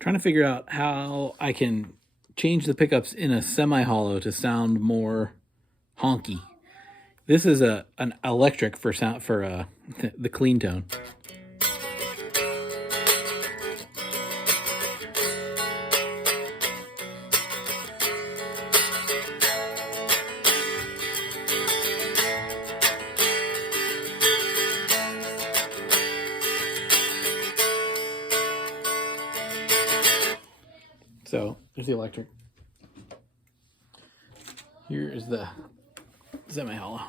Trying to figure out how I can change the pickups in a semi-hollow to sound more honky. This is an electric for sound for the clean tone. So there's the electric. Here is the semi-hollow.